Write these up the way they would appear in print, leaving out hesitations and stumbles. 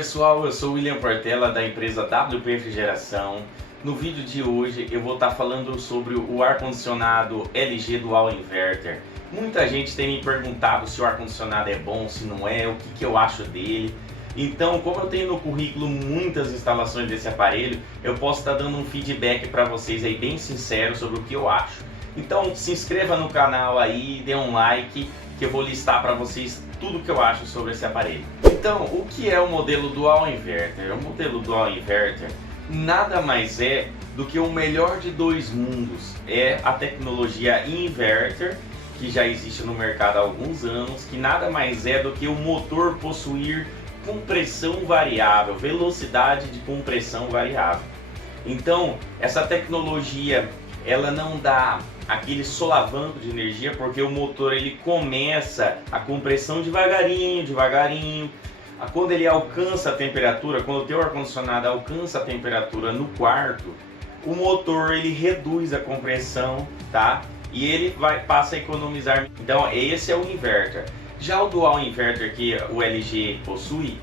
pessoal, eu sou o William Portela da empresa WP Refrigeração. No vídeo de hoje eu vou estar falando sobre o ar-condicionado LG Dual Inverter. Muita gente tem me perguntado se o ar-condicionado é bom, se não é, o que eu acho dele. Então, como eu tenho no currículo muitas instalações desse aparelho, eu posso estar dando um feedback para vocês aí bem sincero sobre o que eu acho. Então se inscreva no canal aí, dê um like, que eu vou listar para vocês tudo que eu acho sobre esse aparelho. Então, o que é o modelo Dual Inverter? O modelo Dual Inverter nada mais é do que o melhor de dois mundos. É a tecnologia inverter, que já existe no mercado há alguns anos, que nada mais é do que o motor possuir compressão variável, velocidade de compressão variável. Então, essa tecnologia ela não dá aquele solavanco de energia, porque o motor ele começa a compressão devagarinho. Quando ele alcança a temperatura, quando o teu ar-condicionado alcança a temperatura no quarto, o motor ele reduz a compressão, tá? E ele passa a economizar. Então esse é o inverter. Já o Dual Inverter que o LG possui,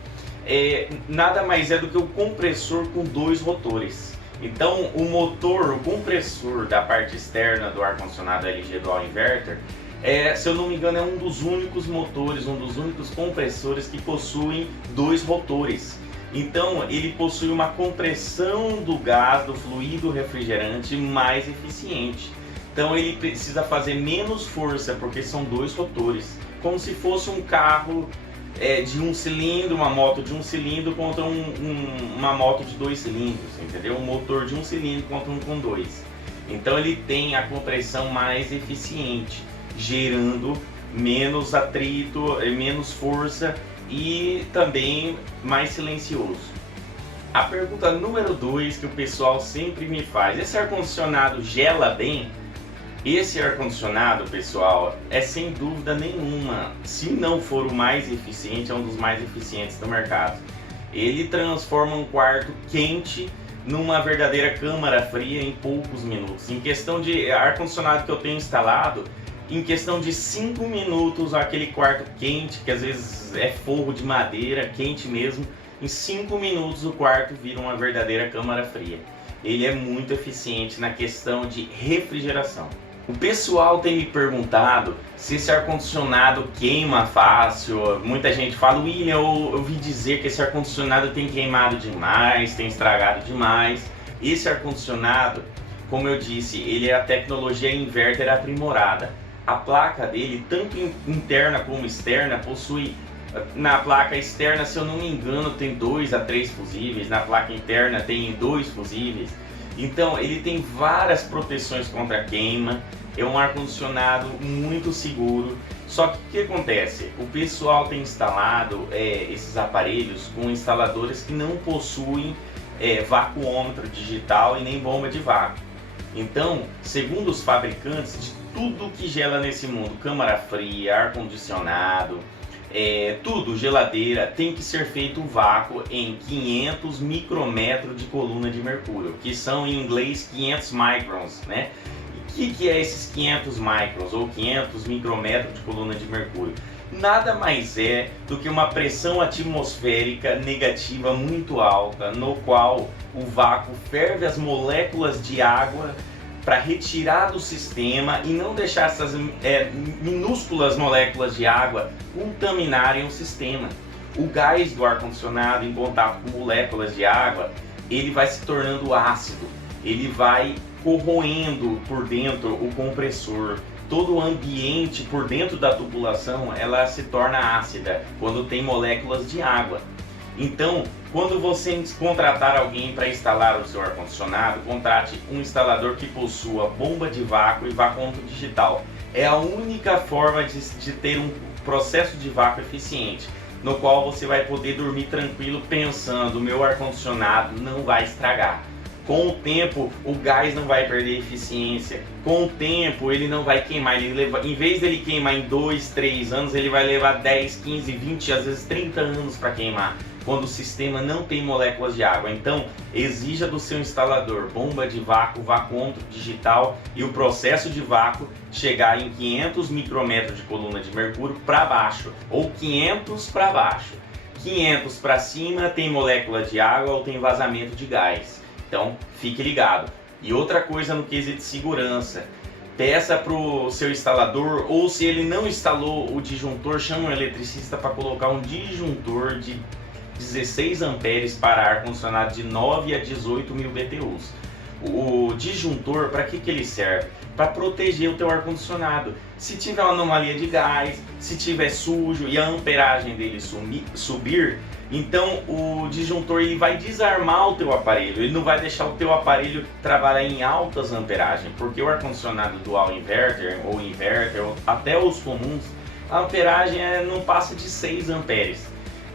nada mais é do que o compressor com dois rotores. Então o motor, o compressor da parte externa do ar-condicionado LG Dual Inverter, se eu não me engano, é um dos únicos motores, um dos únicos compressores que possuem dois rotores. Então ele possui uma compressão do gás, do fluido refrigerante mais eficiente. Então ele precisa fazer menos força, porque são dois rotores, como se fosse um carro de um cilindro, uma moto de um cilindro contra uma moto de dois cilindros, entendeu? Um motor de um cilindro contra um com dois. Então ele tem a compressão mais eficiente, gerando menos atrito, menos força e também mais silencioso. A pergunta número 2 que o pessoal sempre me faz: esse ar-condicionado gela bem? Esse ar-condicionado, pessoal, é sem dúvida nenhuma, se não for o mais eficiente, é um dos mais eficientes do mercado. Ele transforma um quarto quente numa verdadeira câmara fria em poucos minutos. Em questão de ar-condicionado que eu tenho instalado, em questão de 5 minutos, aquele quarto quente, que às vezes é forro de madeira, quente mesmo, em 5 minutos o quarto vira uma verdadeira câmara fria. Ele é muito eficiente na questão de refrigeração. O pessoal tem me perguntado se esse ar-condicionado queima fácil. Muita gente fala: William, eu ouvi dizer que esse ar-condicionado tem queimado demais, tem estragado demais. Esse ar-condicionado, como eu disse, ele é a tecnologia inverter aprimorada. A placa dele, tanto interna como externa, possui... Na placa externa, se eu não me engano, tem 2 a 3 fusíveis. Na placa interna tem 2 fusíveis. Então ele tem várias proteções contra queima. É um ar-condicionado muito seguro. Só que o que acontece? O pessoal tem instalado esses aparelhos com instaladores que não possuem vacuômetro digital e nem bomba de vácuo. Então, segundo os fabricantes, de tudo que gela nesse mundo, câmara fria, ar-condicionado, tudo, geladeira, tem que ser feito o vácuo em 500 micrômetros de coluna de mercúrio, que são em inglês 500 microns, né? E o que é esses 500 microns ou 500 micrômetros de coluna de mercúrio? Nada mais é do que uma pressão atmosférica negativa muito alta, no qual o vácuo ferve as moléculas de água para retirar do sistema e não deixar essas minúsculas moléculas de água contaminarem o sistema. O gás do ar-condicionado em contato com moléculas de água, ele vai se tornando ácido, ele vai corroendo por dentro o compressor. Todo o ambiente por dentro da tubulação ela se torna ácida quando tem moléculas de água. Então, quando você contratar alguém para instalar o seu ar-condicionado, contrate um instalador que possua bomba de vácuo e vacuômetro digital. É a única forma de ter um processo de vácuo eficiente, no qual você vai poder dormir tranquilo pensando: meu ar-condicionado não vai estragar. Com o tempo, o gás não vai perder eficiência. Com o tempo, ele não vai queimar. Em vez dele queimar em 2, 3 anos, ele vai levar 10, 15, 20, às vezes 30 anos para queimar, quando o sistema não tem moléculas de água. Então, exija do seu instalador bomba de vácuo, vacuômetro digital e o processo de vácuo chegar em 500 micrômetros de coluna de mercúrio para baixo, ou 500 para baixo. 500 para cima tem molécula de água ou tem vazamento de gás. Então fique ligado. E outra coisa no quesito de segurança, peça para o seu instalador, ou se ele não instalou o disjuntor, chama um eletricista para colocar um disjuntor de 16 amperes para ar-condicionado de 9 a 18 mil BTUs. O disjuntor, para que ele serve? Para proteger o teu ar-condicionado. Se tiver uma anomalia de gás, se tiver sujo e a amperagem dele subir, então o disjuntor ele vai desarmar o teu aparelho, ele não vai deixar o teu aparelho trabalhar em altas amperagens, porque o ar-condicionado dual inverter ou inverter, ou até os comuns, a amperagem não passa de 6 amperes.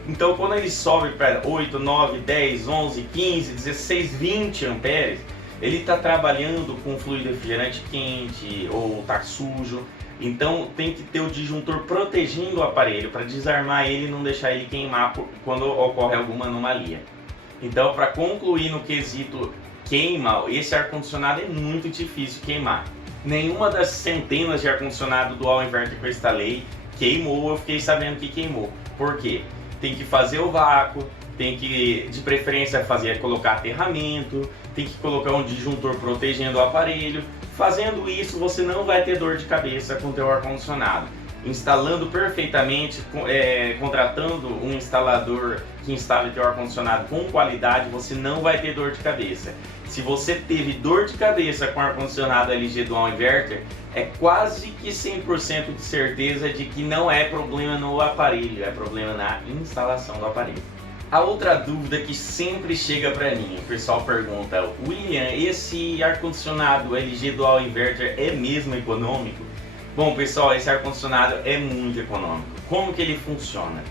Então quando ele sobe para 8, 9, 10, 11, 15, 16, 20 amperes, ele está trabalhando com fluido refrigerante quente ou está sujo. Então tem que ter o disjuntor protegendo o aparelho para desarmar ele e não deixar ele queimar quando ocorre alguma anomalia. Então, para concluir no quesito queima, esse ar-condicionado é muito difícil queimar. Nenhuma das centenas de ar-condicionado dual inverter que eu instalei queimou, eu fiquei sabendo que queimou. Por quê? Tem que fazer o vácuo, tem que, de preferência, colocar aterramento, tem que colocar um disjuntor protegendo o aparelho. Fazendo isso, você não vai ter dor de cabeça com o teu ar-condicionado. Instalando perfeitamente, contratando um instalador que instale teu ar-condicionado com qualidade, você não vai ter dor de cabeça. Se você teve dor de cabeça com ar-condicionado LG Dual Inverter, é quase que 100% de certeza de que não é problema no aparelho, é problema na instalação do aparelho. A outra dúvida que sempre chega para mim, o pessoal pergunta: William, esse ar-condicionado LG Dual Inverter é mesmo econômico? Bom pessoal, esse ar-condicionado é muito econômico. Como que ele funciona?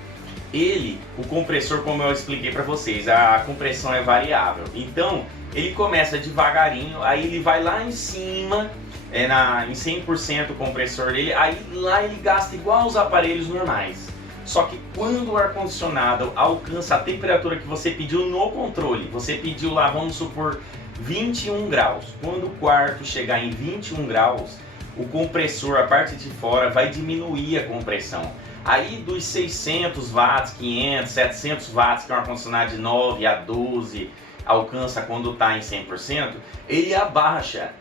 O compressor, como eu expliquei para vocês, a compressão é variável. Então, ele começa devagarinho, aí ele vai lá em cima, em 100% o compressor dele, aí lá ele gasta igual os aparelhos normais. Só que quando o ar-condicionado alcança a temperatura que você pediu no controle, você pediu lá, vamos supor, 21 graus. Quando o quarto chegar em 21 graus, o compressor, a parte de fora, vai diminuir a compressão. Aí dos 600 watts, 500, 700 watts que é um ar-condicionado de 9 a 12 alcança quando está em 100%, ele abaixa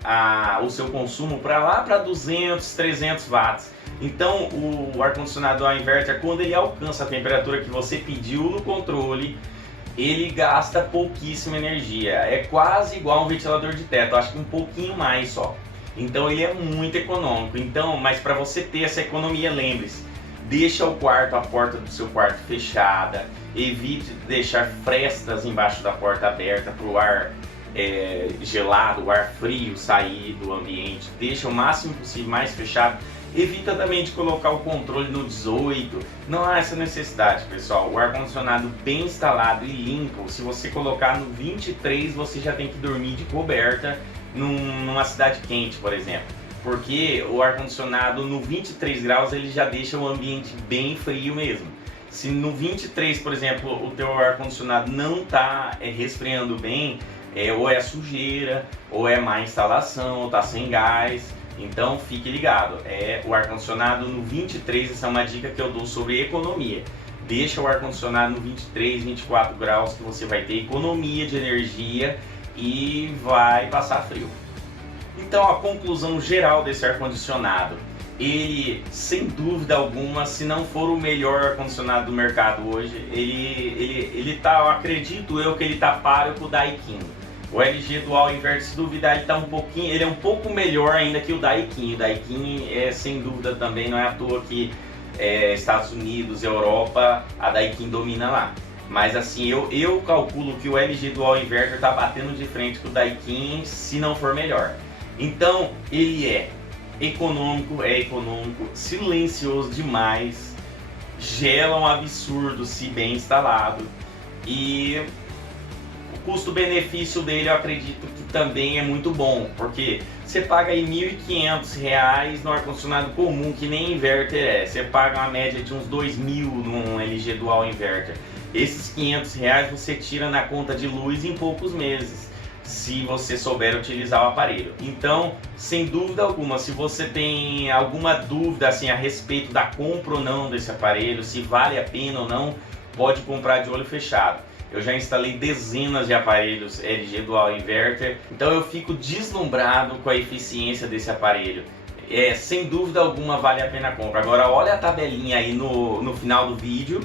o seu consumo para lá para 200, 300 watts. Então o ar-condicionado a inverter, quando ele alcança a temperatura que você pediu no controle, ele gasta pouquíssima energia. É quase igual a um ventilador de teto, acho que um pouquinho mais só. Então ele é muito econômico. Então, mas para você ter essa economia, lembre-se, deixa a porta do seu quarto fechada, evite deixar frestas embaixo da porta aberta para o ar gelado, o ar frio sair do ambiente. Deixa o máximo possível mais fechado. Evita também de colocar o controle no 18, não há essa necessidade, pessoal. O ar-condicionado bem instalado e limpo, se você colocar no 23, você já tem que dormir de coberta numa cidade quente, por exemplo. Porque o ar-condicionado no 23 graus ele já deixa o ambiente bem frio mesmo. Se no 23, por exemplo, o teu ar-condicionado não está resfriando bem, ou é sujeira, ou é má instalação, ou está sem gás. Então fique ligado, o ar-condicionado no 23, essa é uma dica que eu dou sobre economia. Deixa o ar-condicionado no 23, 24 graus que você vai ter economia de energia e vai passar frio. Então a conclusão geral desse ar-condicionado, ele sem dúvida alguma, se não for o melhor ar-condicionado do mercado hoje, ele tá, eu acredito eu que ele tá páreo com o Daikin. O LG Dual Inverter, se duvidar, ele é um pouco melhor ainda que o Daikin. O Daikin sem dúvida também, não é à toa que Estados Unidos, Europa, a Daikin domina lá. Mas assim, eu calculo que o LG Dual Inverter está batendo de frente com o Daikin, se não for melhor. Então, ele é econômico, silencioso demais, gela um absurdo se bem instalado e o custo-benefício dele eu acredito que também é muito bom, porque você paga aí R$ 1.500 no ar-condicionado comum, que nem inverter você paga uma média de uns R$ 2.000 num LG Dual Inverter. Esses R$ 500 você tira na conta de luz em poucos meses, se você souber utilizar o aparelho. Então, sem dúvida alguma, se você tem alguma dúvida assim, a respeito da compra ou não desse aparelho, se vale a pena ou não, pode comprar de olho fechado. Eu já instalei dezenas de aparelhos LG Dual Inverter, então eu fico deslumbrado com a eficiência desse aparelho. Sem dúvida alguma vale a pena a compra. Agora olha a tabelinha aí no final do vídeo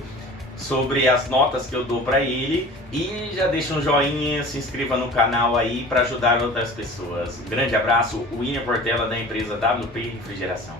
sobre as notas que eu dou para ele e já deixa um joinha, se inscreva no canal aí para ajudar outras pessoas. Um grande abraço, o William Portela da empresa WP Refrigeração.